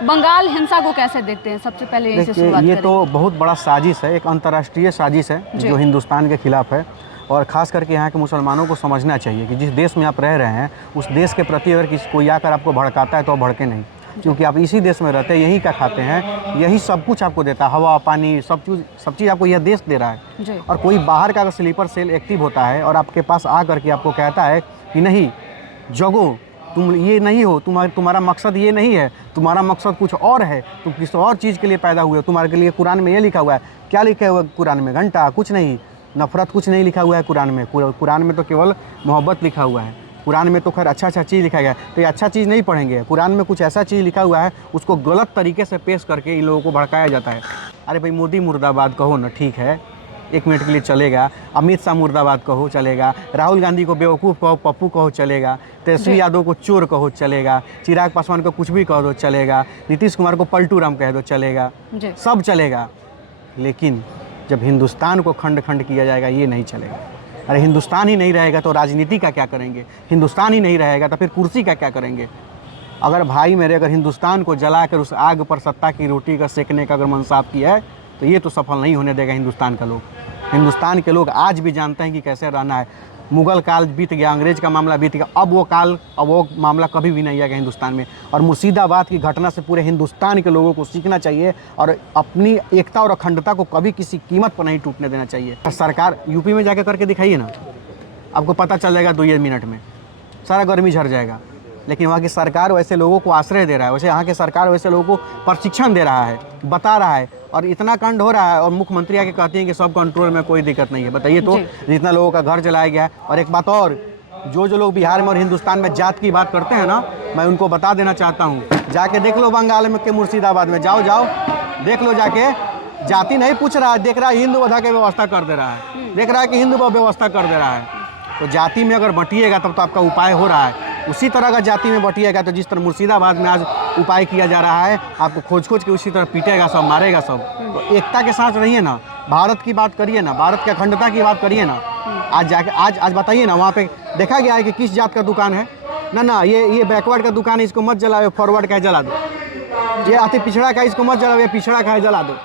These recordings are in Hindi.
बंगाल हिंसा को कैसे देखते हैं, सबसे पहले यहीं से शुरुआत ये करें। तो बहुत बड़ा साजिश है, एक अंतर्राष्ट्रीय साजिश है जो हिंदुस्तान के खिलाफ है। और ख़ास करके यहाँ के मुसलमानों को समझना चाहिए कि जिस देश में आप रह रहे हैं उस देश के प्रति अगर किसी कोई आकर आपको भड़काता है तो आप भड़के नहीं, क्योंकि आप इसी देश में रहते हैं, यही का खाते हैं, यही सब कुछ आपको देता है, हवा पानी सब चीज़ आपको यह देश दे रहा है। और कोई बाहर का अगर स्लीपर सेल एक्टिव होता है और आपके पास आ करके आपको कहता है कि नहीं जगो, तुम ये नहीं हो, तुम्हारा मकसद ये नहीं है, तुम्हारा मकसद कुछ और है, तुम किसी और चीज़ के लिए पैदा हुए हो, तुम्हारे के लिए कुरान में ये लिखा हुआ है। क्या लिखा हुआ है कुरान में? घंटा, कुछ नहीं, नफ़रत कुछ नहीं लिखा हुआ है कुरान में। कुरान में तो केवल मोहब्बत लिखा हुआ है। कुरान में तो खैर अच्छा चीज़ लिखा गया है, तो ये अच्छा चीज़ नहीं पढ़ेंगे। कुरान में कुछ ऐसा चीज़ लिखा हुआ है, उसको गलत तरीके से पेश करके इन लोगों को भड़काया जाता है। अरे भाई मोदी मुर्दाबाद कहो ना, ठीक है, एक मिनट के लिए चलेगा। अमित शाह मुर्दाबाद कहो चलेगा, राहुल गांधी को बेवकूफ़ कहो, पप्पू कहो चलेगा, तेजस्वी यादव को चोर कहो चलेगा, चिराग पासवान को कुछ भी कह दो चलेगा, नीतीश कुमार को पलटू राम कह दो चलेगा, सब चलेगा। लेकिन जब हिंदुस्तान को खंड खंड किया जाएगा ये नहीं चलेगा। अरे हिंदुस्तान ही नहीं रहेगा तो राजनीति का क्या करेंगे? हिंदुस्तान ही नहीं रहेगा तो फिर कुर्सी का क्या करेंगे? अगर भाई मेरे अगर हिंदुस्तान को जलाकर उस आग पर सत्ता की रोटी का सेकने का अगर मनसाब किया है तो ये तो सफल नहीं होने देगा हिंदुस्तान का लोग। हिंदुस्तान के लोग आज भी जानते हैं कि कैसे रहना है। मुग़ल काल बीत गया, अंग्रेज़ का मामला बीत गया, अब वो मामला कभी भी नहीं आएगा हिंदुस्तान में। और मुर्शिदाबाद की घटना से पूरे हिंदुस्तान के लोगों को सीखना चाहिए और अपनी एकता और अखंडता को कभी किसी कीमत पर नहीं टूटने देना चाहिए। सरकार यूपी में जाकर करके दिखाइए ना, आपको पता चल जाएगा 2 मिनट में, सारा गर्मी झड़ जाएगा। लेकिन वहाँ की सरकार वैसे लोगों को आश्रय दे रहा है, वैसे यहाँ की सरकार वैसे लोगों को प्रशिक्षण दे रहा है, बता रहा है, और इतना कांड हो रहा है और मुख्यमंत्री आके कहती हैं कि सब कंट्रोल में, कोई दिक्कत नहीं है। बताइए तो, जितना लोगों का घर जलाया गया है। और एक बात और, जो लोग बिहार में और हिंदुस्तान में जात की बात करते हैं ना, मैं उनको बता देना चाहता हूँ, जाके देख लो बंगाल में के मुर्शिदाबाद में, जाओ देख लो जाके। जाति नहीं पूछ रहा है, देख रहा है हिंदू वधा की व्यवस्था कर दे रहा है, देख रहा है कि हिंदू व्यवस्था कर दे रहा है। तो जाति में अगर बंटिएगा तब तो आपका उपाय हो रहा है। उसी तरह का जाति में बंटिएगा तो जिस तरह मुर्शिदाबाद में आज उपाय किया जा रहा है, आपको खोज के उसी तरह पीटेगा सब, मारेगा सब। तो एकता के साथ रहिए ना, भारत की बात करिए ना, भारत की अखंडता की बात करिए ना। आज बताइए ना, वहाँ पे देखा गया है कि किस जात का दुकान है ना, ये बैकवर्ड का दुकान है, इसको मत जलाओ, फॉरवर्ड का है जला दो। ये अति पिछड़ा का, इसको मत जलाओ, ये पिछड़ा का है जला दो।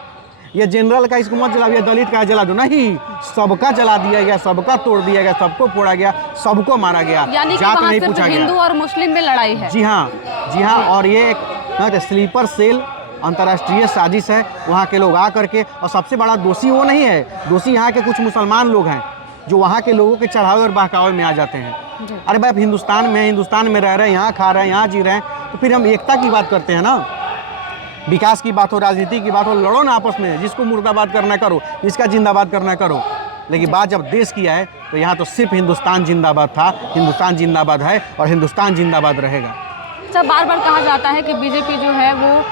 ये जनरल का, इसको मत जलाओ, ये दलित का है जला दो। नहीं, सबका जला दिया गया, सबका तोड़ दिया गया, सबको फोड़ा गया, सबको मारा गया, जात नहीं पूछा गया। हिंदू और मुस्लिम में लड़ाई है। जी हाँ। और ये एक स्लीपर सेल अंतर्राष्ट्रीय साजिश है। वहाँ के लोग आ करके, और सबसे बड़ा दोषी वो नहीं है, दोषी यहाँ के कुछ मुसलमान लोग हैं जो वहाँ के लोगों के चढ़ावे और बहकावे में आ जाते हैं। अरे भाई, हिंदुस्तान में रह रहे हैं, यहाँ खा रहे हैं, यहाँ जी रहे हैं, तो फिर हम एकता की बात करते हैं ना, विकास की बात हो, राजनीति की बात हो, लड़ो ना आपस में, जिसको मुर्दाबाद करना करो, इसका जिंदाबाद करना करो। लेकिन बात जब देश की है तो यहाँ तो सिर्फ हिंदुस्तान जिंदाबाद था, हिंदुस्तान जिंदाबाद है और हिंदुस्तान जिंदाबाद रहेगा। सर, बार बार कहा जाता है कि बीजेपी जो है वो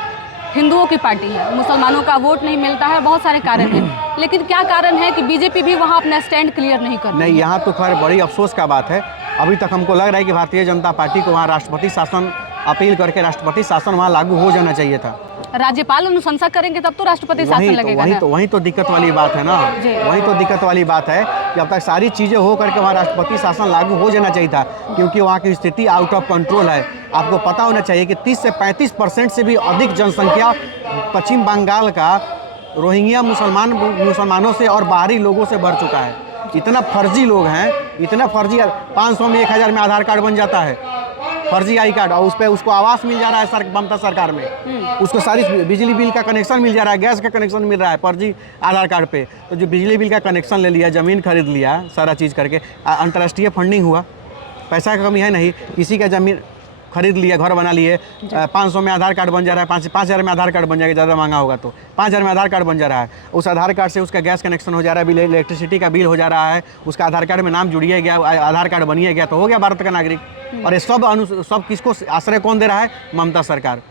हिंदुओं की पार्टी है, मुसलमानों का वोट नहीं मिलता है, बहुत सारे कारण हैं। लेकिन क्या कारण है कि बीजेपी भी वहाँ अपना स्टैंड क्लियर नहीं कर रही? नहीं, यहाँ तो खैर बड़ी अफसोस का बात है। अभी तक हमको लग रहा है कि भारतीय जनता पार्टी को वहाँ राष्ट्रपति शासन अपील करके राष्ट्रपति शासन वहाँ लागू हो जाना चाहिए था। राज्यपाल अनुशंसा करेंगे तब तो राष्ट्रपति शासन लगेगा ना। वही तो दिक्कत वाली बात है ना, वही तो दिक्कत वाली बात है कि अब तक सारी चीज़ें हो करके वहाँ राष्ट्रपति शासन लागू हो जाना चाहिए था, क्योंकि वहाँ की स्थिति आउट ऑफ कंट्रोल है। आपको पता होना चाहिए कि 30 से 35% से भी अधिक जनसंख्या पश्चिम बंगाल का रोहिंग्या मुसलमानों से और बाहरी लोगों से भर चुका है। इतना फर्जी लोग हैं, इतना फर्जी, 500 में 1000 में आधार कार्ड बन जाता है, फर्जी आई कार्ड, और उस पर उसको आवास मिल जा रहा है ममता सरकार में, उसको सारी बिजली बिल का कनेक्शन मिल जा रहा है, गैस का कनेक्शन मिल रहा है फर्जी आधार कार्ड पे। तो जो बिजली बिल का कनेक्शन ले लिया, ज़मीन खरीद लिया, सारा चीज़ करके, अंतर्राष्ट्रीय फंडिंग हुआ, पैसा का कमी है नहीं, किसी का ज़मीन खरीद लिया, घर बना लिए, 500 में आधार कार्ड बन जा रहा है, 5,000 में आधार कार्ड बन जाएगा, ज़्यादा महंगा होगा तो 5,000 में आधार कार्ड बन जा रहा है। उस आधार कार्ड से उसका गैस कनेक्शन हो जा रहा है, इलेक्ट्रिसिटी का बिल हो जा रहा है, उसका आधार कार्ड में नाम जुड़िए गया, आधार कार्ड बनिए गया, तो हो गया भारत का नागरिक। और ये सब किसको आश्रय कौन दे रहा है? ममता सरकार।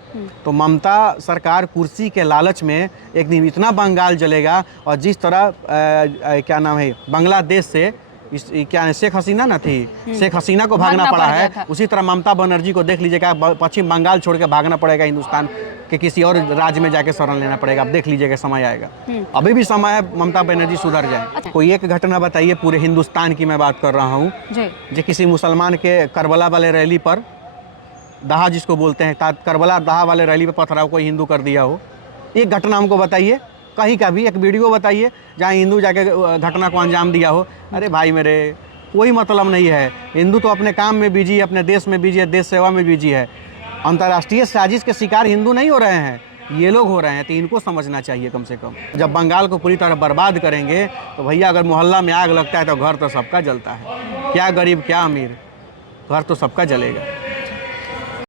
तो ममता सरकार कुर्सी के लालच में एक दिन इतना बंगाल जलेगा, और जिस तरह क्या नाम है, बांग्लादेश से क्या शेख हसीना ना थी, शेख हसीना को भागना पड़ा है, उसी तरह ममता बनर्जी को देख लीजिएगा, पश्चिम बंगाल छोड़ के भागना पड़ेगा, हिंदुस्तान के किसी और राज्य में जाके शरण लेना पड़ेगा। अब देख लीजिएगा, समय आएगा, अभी भी समय है, ममता बनर्जी सुधर जाए। अच्छा। कोई एक घटना बताइए, पूरे हिंदुस्तान की मैं बात कर रहा हूँ, जो किसी मुसलमान के करबला वाले रैली पर दहा जिसको बोलते हैं, करबला दहा वाले रैली पे पथराव कोई हिंदू कर दिया हो? एक घटना हमको बताइए, कहीं का भी एक वीडियो बताइए जहाँ हिंदू जाके घटना को अंजाम दिया हो। अरे भाई मेरे, कोई मतलब नहीं है। हिंदू तो अपने काम में बिजी है, अपने देश में बिजी है, देश सेवा में बिजी है। अंतर्राष्ट्रीय साजिश के शिकार हिंदू नहीं हो रहे हैं, ये लोग हो रहे हैं। तो इनको समझना चाहिए कम से कम। जब बंगाल को पूरी तरह बर्बाद करेंगे तो भैया अगर मोहल्ला में आग लगता है तो घर तो सबका जलता है, क्या गरीब क्या अमीर, घर तो सबका जलेगा।